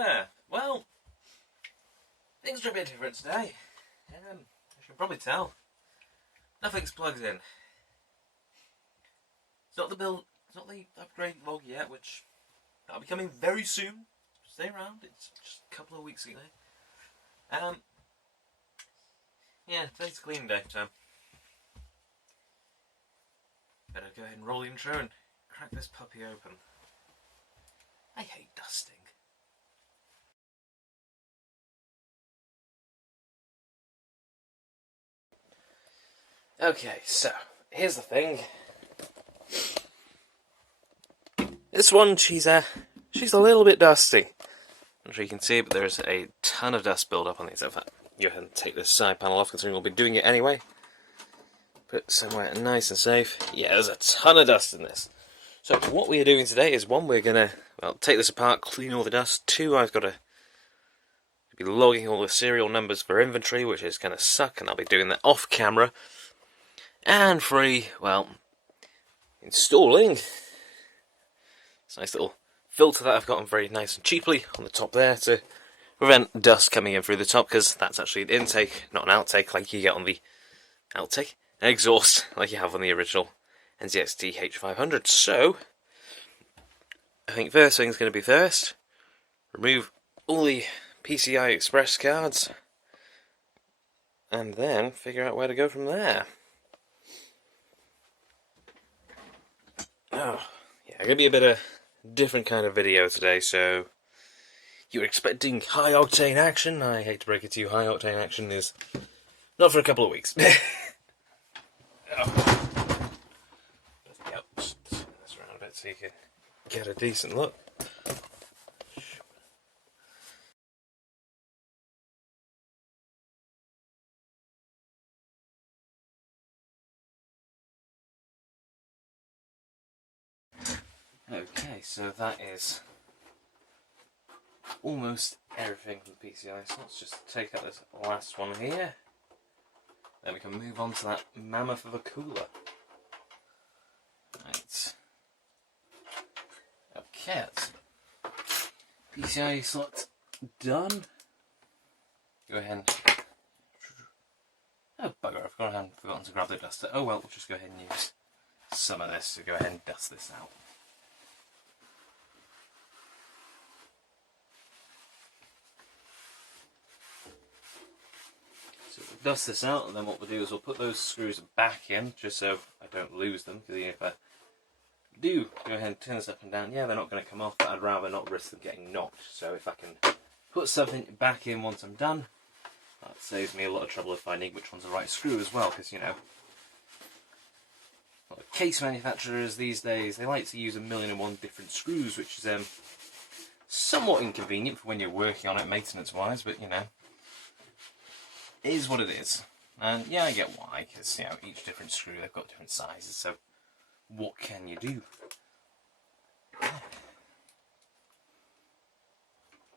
there! Well, things are a bit different today. As you can probably tell, nothing's plugged in. It's not the upgrade log yet, which that'll be coming very soon. Stay around, it's just a couple of weeks away. Yeah, today's cleaning day, so better go ahead and roll the intro and crack this puppy open. I hate dusting. Okay, so here's the thing. This one, she's a little bit dusty. I'm sure you can see, but there's a ton of dust build up on these. In fact, go ahead and take this side panel off, considering we'll be doing it anyway. Put it somewhere nice and safe. Yeah, there's a ton of dust in this. So what we are doing today is, one, we're gonna take this apart, clean all the dust. Two, I've got to be logging all the serial numbers for inventory, which is gonna suck, and I'll be doing that off camera. And three, installing this nice little filter that I've gotten very nice and cheaply on the top there to prevent dust coming in through the top, because that's actually an intake, not an outtake like you get on the outtake, an exhaust like you have on the original NZXT H500. So I think first thing's going to be first, remove all the PCI Express cards, and then figure out where to go from there. Oh, yeah, going to be a bit of different kind of video today, so you're expecting high octane action. I hate to break it to you, high octane action is not for a couple of weeks. Just turn this around a bit so you can get a decent look. Okay, so that is almost everything from the PCI, so let's just take out this last one here. Then we can move on to that mammoth of a cooler. Right. Okay, that's PCI slot done. Go ahead and... Oh bugger, I've forgotten to grab the duster. Oh well, we'll just go ahead and use some of this to go ahead and dust this out. So we'll dust this out, and then what we'll do is we'll put those screws back in, just so I don't lose them, because if I do go ahead and turn this up and down, yeah, they're not going to come off, but I'd rather not risk them getting knocked. So if I can put something back in once I'm done, that saves me a lot of trouble of finding which one's the right screw as well, because, you know, case manufacturers these days, they like to use 1,000,001 different screws, which is somewhat inconvenient for when you're working on it maintenance-wise, but, you know, it is what it is. And yeah, I get why, because, you know, each different screw, they've got different sizes, so what can you do?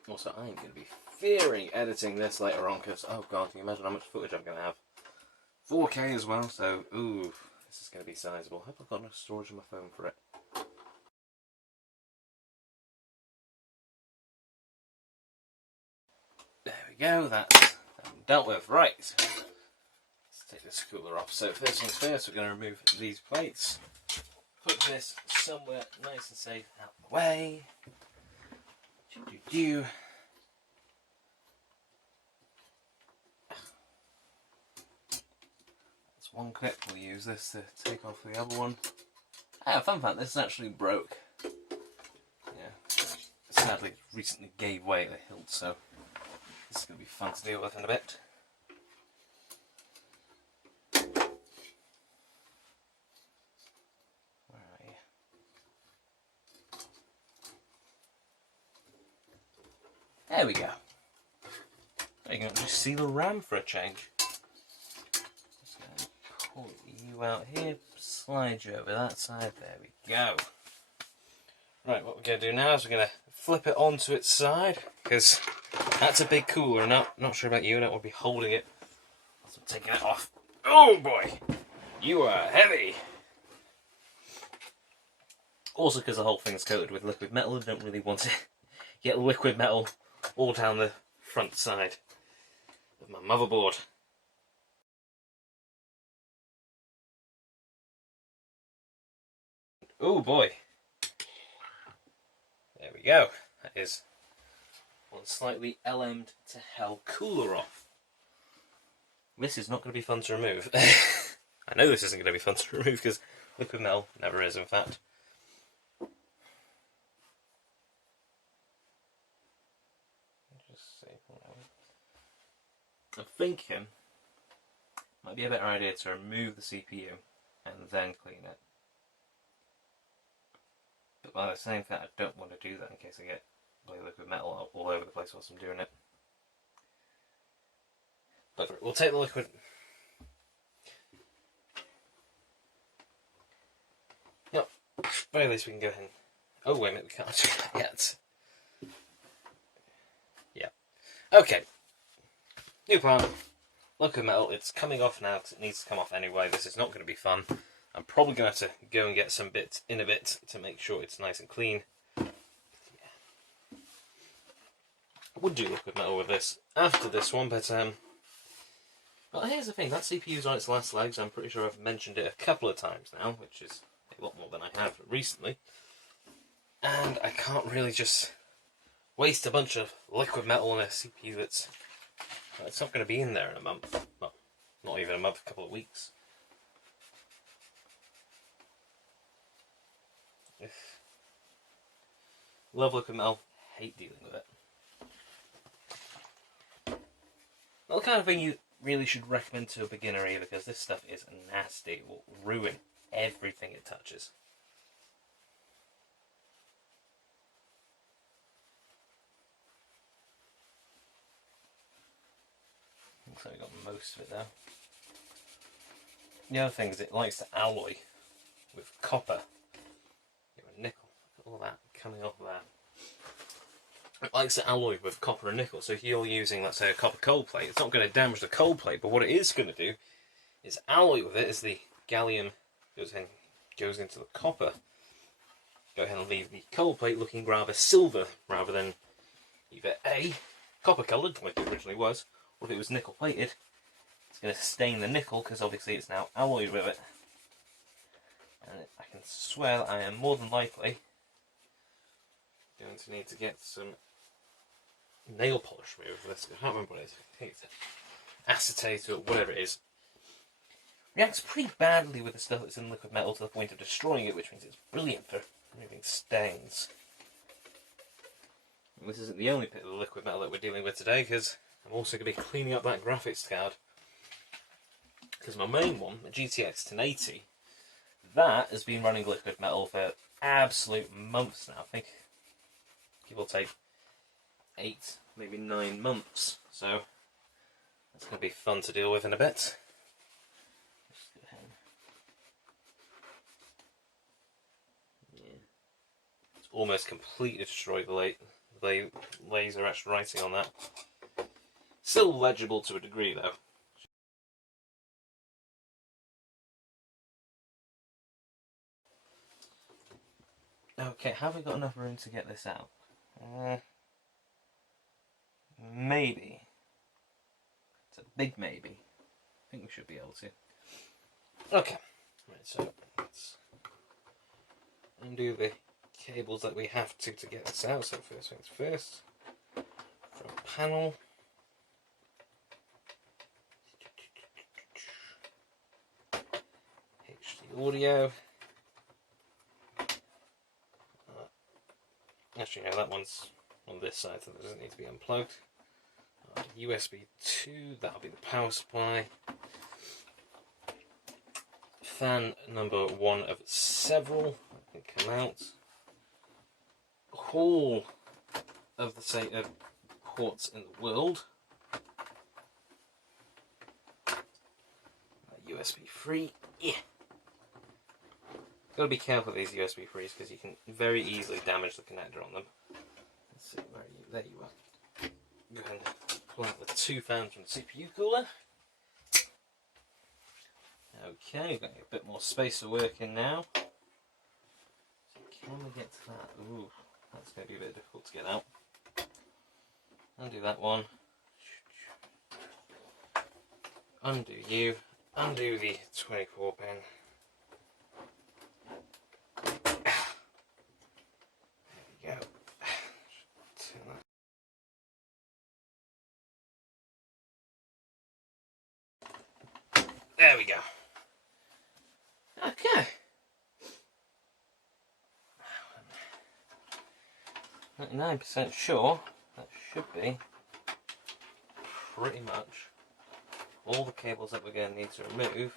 Also, I'm going to be fearing editing this later on, because, oh god, can you imagine how much footage I'm going to have? 4K as well, so, ooh, this is going to be sizable. I hope I've got enough storage on my phone for it. There we go, that's dealt with. Right, let's take this cooler off. So first things first, we're going to remove these plates. Put this somewhere nice and safe out of the way. That's one clip. We'll use this to take off the other one. Ah, fun fact, this actually broke. Yeah, sadly recently gave way at the hilt, so this is going to be fun to deal with in a bit. There we go. There you can just see the RAM for a change. Just going to pull you out here, slide you over that side. There we go. Right, what we're going to do now is we're going to flip it onto its side, because that's a big cooler. Not sure about you, I don't want to be holding it whilst I'm taking it off. Oh boy, you are heavy. Also, because the whole thing's coated with liquid metal, I don't really want to get liquid metal all down the front side of my motherboard. Oh boy. There we go. That is one slightly LM'd to hell cooler off. This is not going to be fun to remove. I know this isn't going to be fun to remove because liquid metal never is, in fact. Just see. I'm thinking it might be a better idea to remove the CPU and then clean it. But by the same time, I don't want to do that in case I get liquid metal all over the place whilst I'm doing it. But we'll take the liquid. Yep. At the very least, we can go ahead and. Oh, wait a minute, we can't do that yet. Yeah. Okay. New part. Liquid metal. It's coming off now because it needs to come off anyway. This is not going to be fun. I'm probably going to have to go and get some bits in a bit to make sure it's nice and clean. Yeah. I would do liquid metal with this after this one, but well, here's the thing, that CPU's on its last legs. I'm pretty sure I've mentioned it a couple of times now, which is a lot more than I have recently. And I can't really just waste a bunch of liquid metal on a CPU that's... Well, it's not going to be in there in a month. Well, not even a month, a couple of weeks. Love liquid metal, hate dealing with it. Not the kind of thing you really should recommend to a beginner either, because this stuff is nasty. It will ruin everything it touches. Looks like we got most of it there. The other thing is it likes to alloy with copper. Nickel, all that coming off there. It likes to alloy with copper and nickel, so if you're using, let's say, a copper cold plate, it's not going to damage the cold plate, but what it is going to do is alloy with it as the gallium goes into the copper. Go ahead and leave the cold plate looking rather silver, rather than either A, copper coloured, like it originally was, or if it was nickel plated, it's going to stain the nickel, because obviously it's now alloyed with it. And I can swear that I am more than likely going to need to get some nail polish remover for this. I can't remember what it is. I think it's acetate or whatever it is. Reacts pretty badly with the stuff that's in liquid metal to the point of destroying it, which means it's brilliant for removing stains. And this isn't the only bit of the liquid metal that we're dealing with today, because I'm also going to be cleaning up that graphics card. Because my main one, the GTX 1080, that has been running liquid metal for absolute months now. I think it will take 8, maybe 9 months. So that's going to be fun to deal with in a bit. Yeah. It's almost completely destroyed the laser etched writing on that. Still legible to a degree though. Okay, have we got enough room to get this out? Maybe. It's a big maybe. I think we should be able to. Okay, right, so let's undo the cables that we have to get this out. So first things first, front panel. HD audio. Actually, no, that one's on this side, so that doesn't need to be unplugged. USB 2, that'll be the power supply. Fan number 1 of several that can come out. All of the ports in the world. USB 3, yeah. Got to be careful with these USB 3s because you can very easily damage the connector on them. Let's see, where are you? There you are. Go ahead and pull out the 2 fans from the CPU cooler. Okay, we've got a bit more space to work in now. So can we get to that? Ooh, that's going to be a bit difficult to get out. Undo that one. Undo you. Undo the 24 pin. There we go. There we go. Okay. 99% sure that should be pretty much all the cables that we're going to need to remove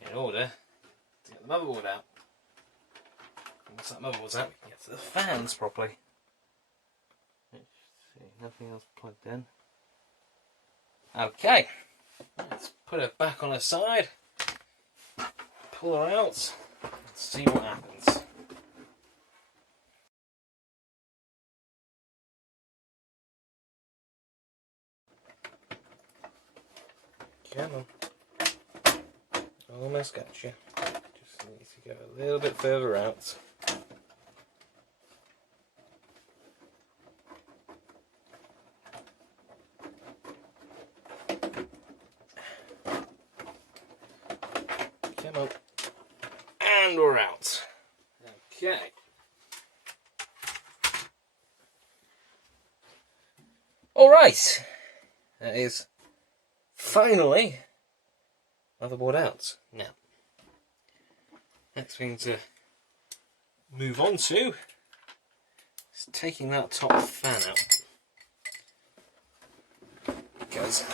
in order to get the motherboard out. And once that motherboard's out, we can get to the fans properly. Let's see, nothing else plugged in. Okay, let's put her back on her side, pull her out, and see what happens. Come on. Almost got you. Just need to go a little bit further out. Come on. And we're out. Okay. Alright. That is finally motherboard out. Now, next thing to move on to is taking that top fan out. Because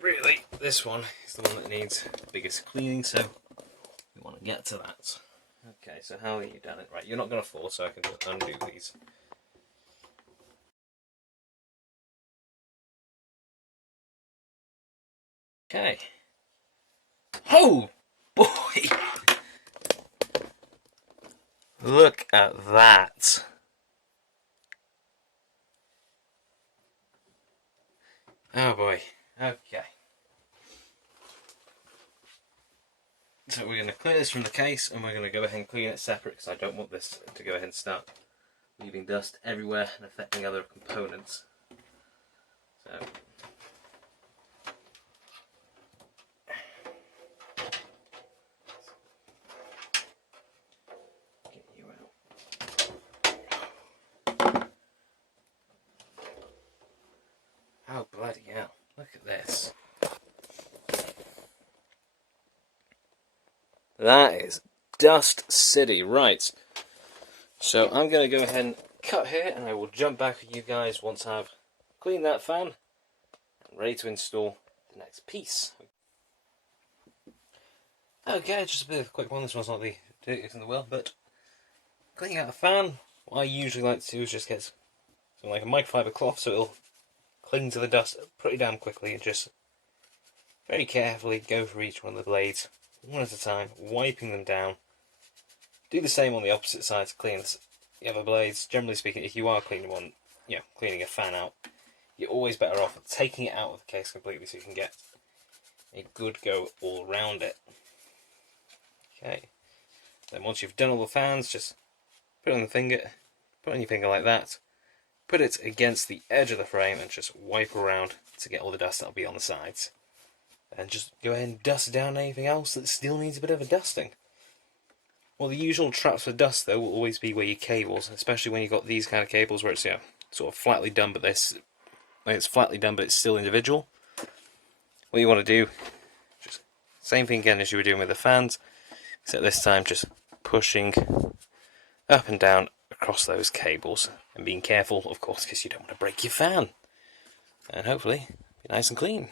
really this one is the one that needs the biggest cleaning, so we want to get to that. Okay, so how have you done it? Right, you're not going to fall, so I can just undo these. Okay. Oh boy! Look at that. Oh boy. Okay. So we're going to clear this from the case and we're going to go ahead and clean it separate because I don't want this to go ahead and start leaving dust everywhere and affecting other components. So get you out. Oh bloody hell, look at this. That is Dust City, right. So I'm going to go ahead and cut here and I will jump back with you guys once I've cleaned that fan and ready to install the next piece. Okay, just a bit of a quick one. This one's not the dirtiest in the world, but cleaning out a fan, what I usually like to do is just get something like a microfiber cloth so it'll cling to the dust pretty damn quickly and just very carefully go through each one of the blades one at a time, wiping them down. Do the same on the opposite side to clean the other blades. Generally speaking, if you are cleaning one, cleaning a fan out, you're always better off taking it out of the case completely so you can get a good go all around it. Okay. Then once you've done all the fans, just put on your finger like that. Put it against the edge of the frame and just wipe around to get all the dust that'll be on the sides. And just go ahead and dust down anything else that still needs a bit of a dusting. Well, the usual traps for dust though will always be where your cables, especially when you've got these kind of cables where it's sort of flatly done, but it's still individual. What you want to do, just same thing again as you were doing with the fans, except this time just pushing up and down across those cables and being careful, of course, because you don't want to break your fan. And hopefully, be nice and clean.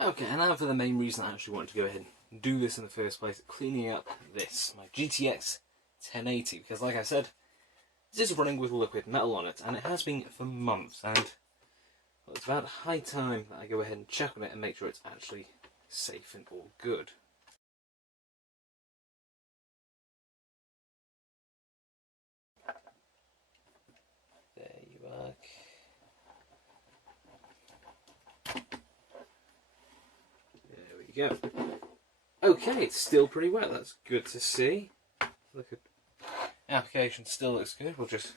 Okay, and now for the main reason I actually wanted to go ahead and do this in the first place, cleaning up my GTX 1080, because like I said, this is running with liquid metal on it, and it has been for months, and well, it's about high time that I go ahead and check on it and make sure it's actually safe and all good. There you are. There we go. Okay, it's still pretty wet, that's good to see. Look at Application still looks good. We'll just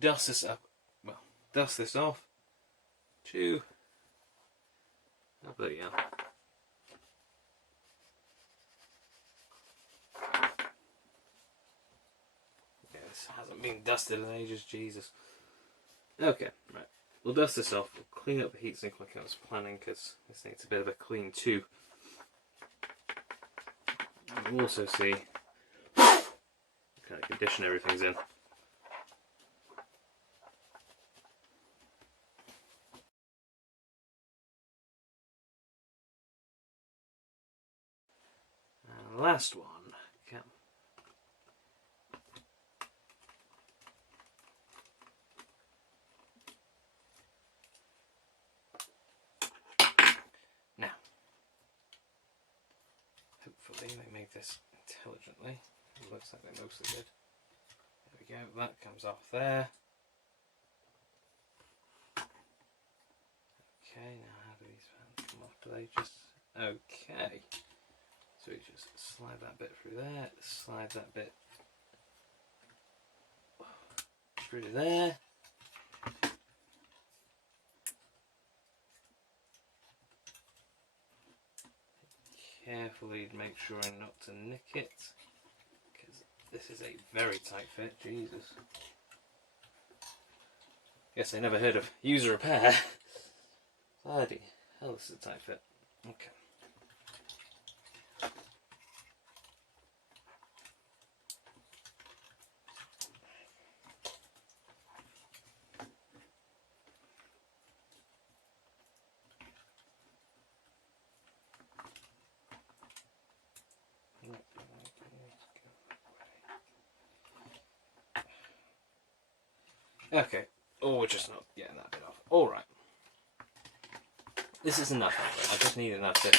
dust this up. Well, dust this off. 2, oh bloody hell. Yeah, this hasn't been dusted in ages, Jesus. Okay, right. We'll dust this off. We'll clean up the heatsink like I was planning, because this needs a bit of a clean too. We'll also see what kind of condition everything's in. And last one. Okay. Now, hopefully they made this intelligently. It looks like they mostly did. There we go, that comes off there. Okay, now how do these fans come off? Do they just... Okay. So we just slide that bit through there, slide that bit through there. Carefully make sure not to nick it, because this is a very tight fit, Jesus. Guess I never heard of user repair. Bloody hell, this is a tight fit. Okay. Okay, oh, we're just not getting that bit off. Alright. This is enough of it. I just need enough to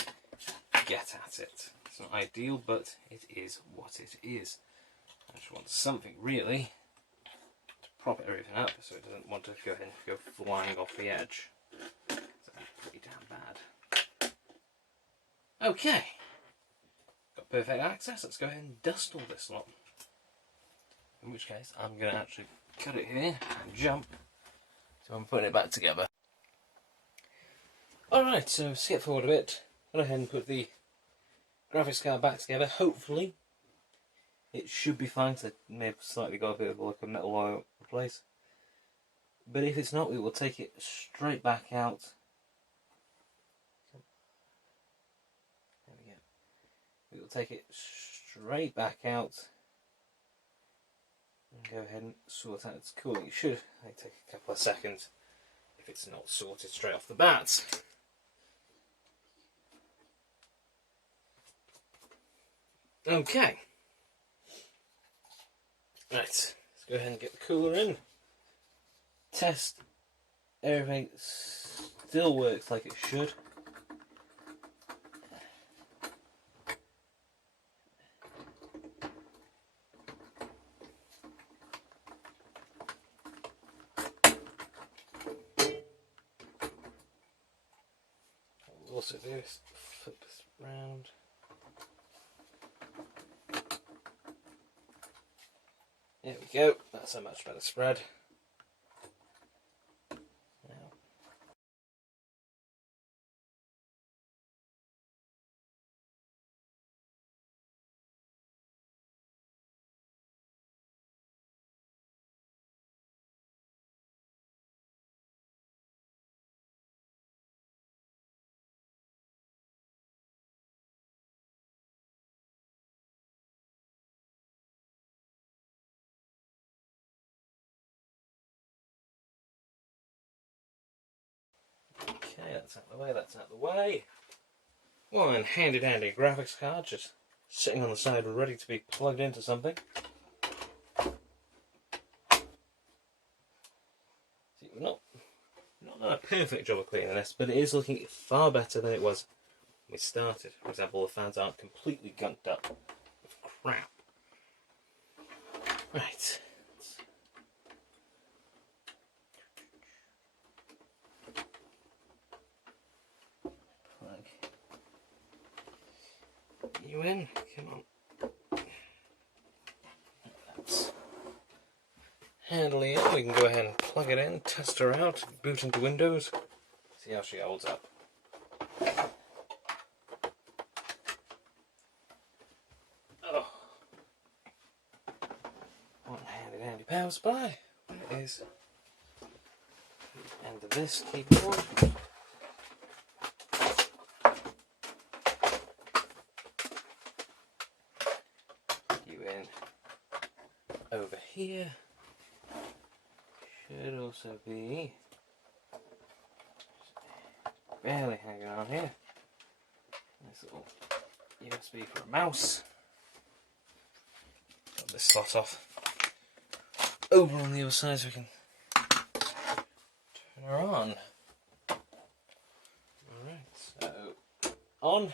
get at it. It's not ideal, but it is what it is. I just want something really to prop everything up so it doesn't want to go ahead and go flying off the edge. That'd be pretty damn bad. Okay. Got perfect access. Let's go ahead and dust all this lot. In which case, I'm going to actually cut it here and jump. So I'm putting it back together. Alright, so skip forward a bit. Go ahead and put the graphics card back together. Hopefully, it should be fine, because it may have slightly got a bit of like a metal oil replace. But if it's not, we will take it straight back out. There we go. We will take it straight back out and go ahead and sort out its cooling. It should take a couple of seconds if it's not sorted straight off the bat. Okay. Right, let's go ahead and get the cooler in. Test everything still works like it should. What we'll also do is flip this round. There we go, that's a much better spread. Now. Okay, that's out of the way, that's out of the way. One handy dandy graphics card just sitting on the side ready to be plugged into something. See, we're not done a perfect job of cleaning this, but it is looking far better than it was when we started. For example, the fans aren't completely gunked up with crap. Right. Plug you in, come on. handily in. We can go ahead and plug it in, test her out, boot into Windows, see how she holds up. Oh. One handy power supply. Where is the end of this keyboard? You in over here. Should also be barely hanging on here. Nice little USB for a mouse. Got this slot off. Over on the other side so we can turn her on. Alright, so on.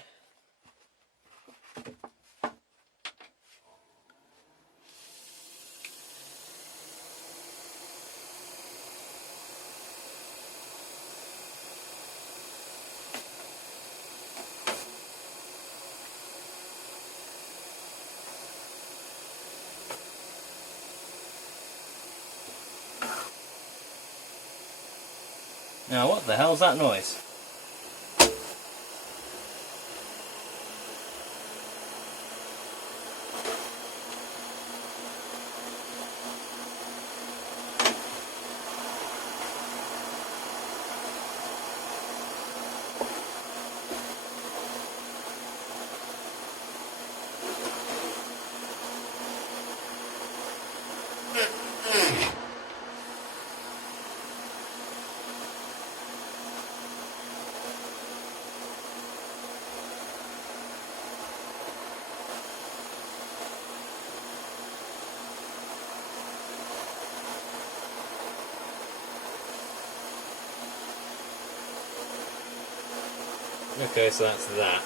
Now what the hell's that noise? Okay, so that's that.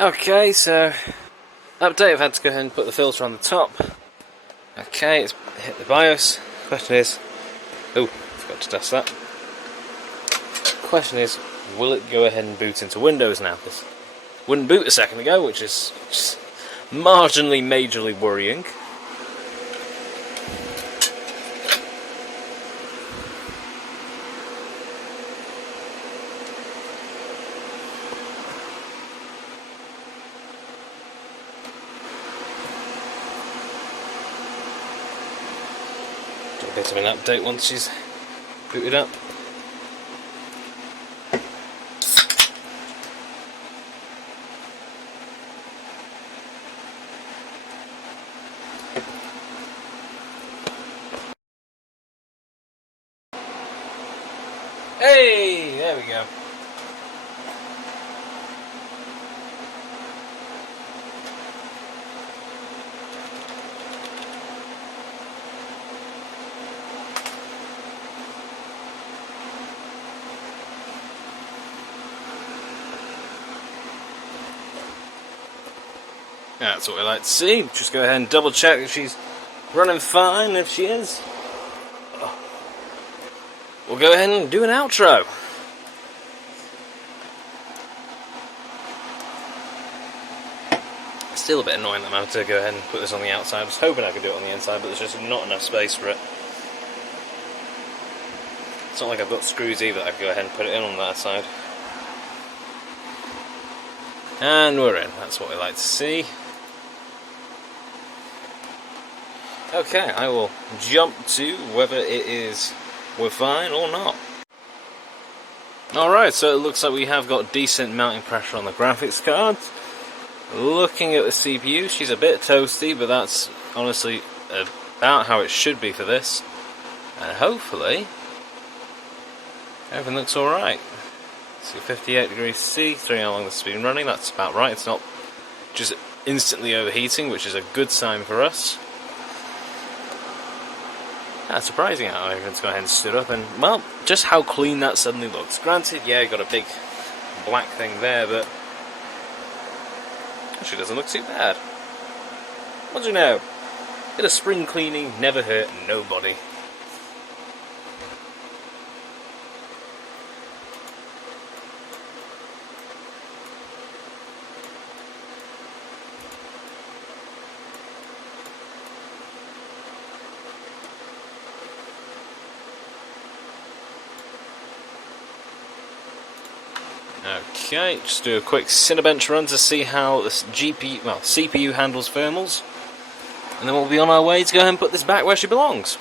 Okay, so update, I've had to go ahead and put the filter on the top. Okay, it's hit the BIOS. Question is, oh, forgot to test that. Question is, will it go ahead and boot into Windows now? Because it wouldn't boot a second ago, which is just marginally, majorly worrying. Do a bit of an update once she's booted up. Hey, there we go. That's what we like to see. Just go ahead and double check if she's running fine. If she is, we'll go ahead and do an outro. Still a bit annoying that I'm having to go ahead and put this on the outside. I was hoping I could do it on the inside, but there's just not enough space for it. It's not like I've got screws either that I can go ahead and put it in on that side. And we're in. That's what we like to see. Okay, I will jump to whether we're fine or not. Alright, so it looks like we have got decent mounting pressure on the graphics card. Looking at the CPU, she's a bit toasty, but that's honestly about how it should be for this. And hopefully, everything looks alright. See, 58 degrees C, 3 how long this has been running, that's about right. It's not just instantly overheating, which is a good sign for us. That's surprising how everyone's gone ahead and stood up, and, well, just how clean that suddenly looks. Granted, yeah, you got a big black thing there, but actually doesn't look too bad. What do you know? Bit of spring cleaning never hurt nobody. Okay, just do a quick Cinebench run to see how this CPU handles thermals, and then we'll be on our way to go ahead and put this back where she belongs.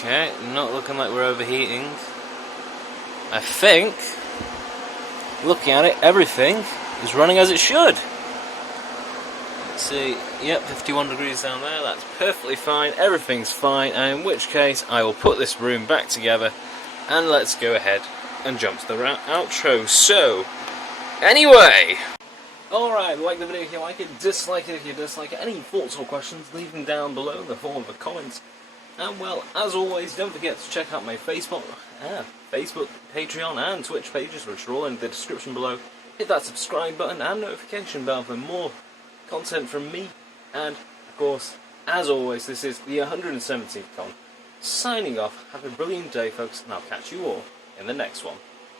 Okay, not looking like we're overheating. I think, looking at it, everything is running as it should. Let's see, yep, 51 degrees down there, that's perfectly fine, everything's fine, and in which case I will put this room back together, and let's go ahead and jump to the outro. So, anyway! Alright, like the video if you like it, dislike it if you dislike it, any thoughts or questions, leave them down below in the form of a comment. And well, as always, don't forget to check out my Facebook, Patreon and Twitch pages, which are all in the description below. Hit that subscribe button and notification bell for more content from me. And, of course, as always, this is the 117th con. Signing off, have a brilliant day, folks, and I'll catch you all in the next one.